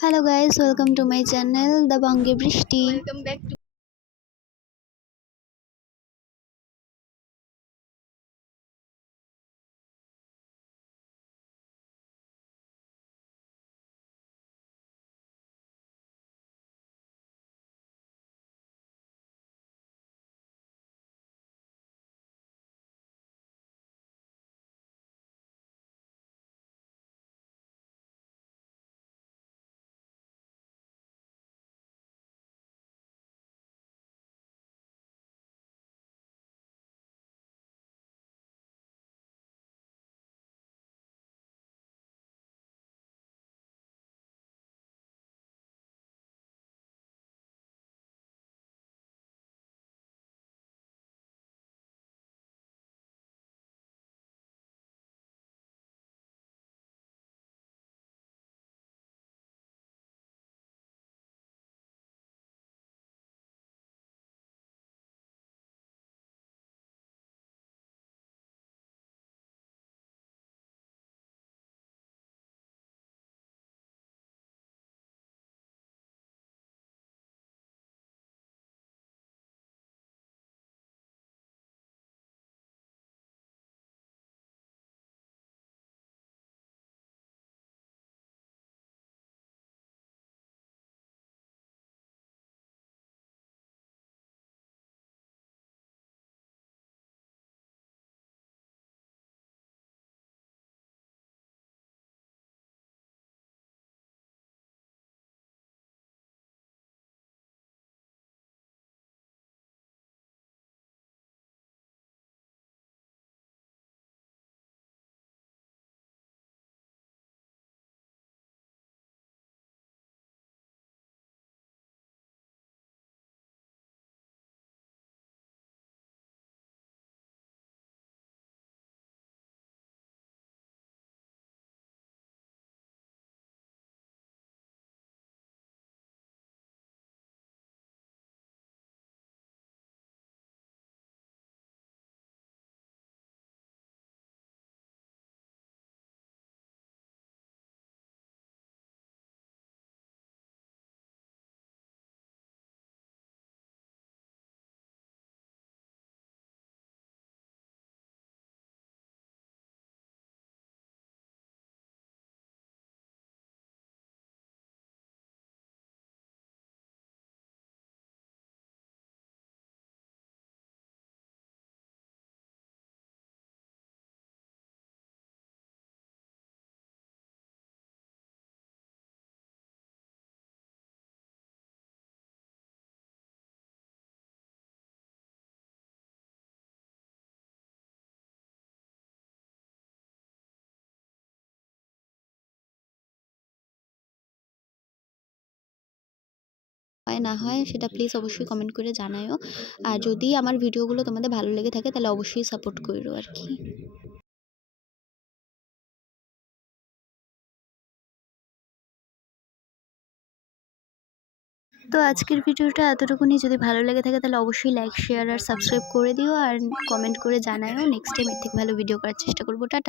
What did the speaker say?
Hello guys, welcome to my channel The Bange Brishti. Welcome back to হয় না হয় সেটা প্লিজ অবশ্যই কমেন্ট করে জানায়ও। আর যদি আমার ভিডিওগুলো তোমাদের ভালো লেগে থাকে তাহলে অবশ্যই সাপোর্ট করো আর কি। তো আজকের ভিডিওটা এতটুকুনি, যদি ভালো লেগে থাকে তাহলে অবশ্যই লাইক শেয়ার আর সাবস্ক্রাইব করে দিও আর কমেন্ট করে জানায়ও। নেক্সট টাইম এর থেকে ভালো ভিডিও করার চেষ্টা করবো। টাটা।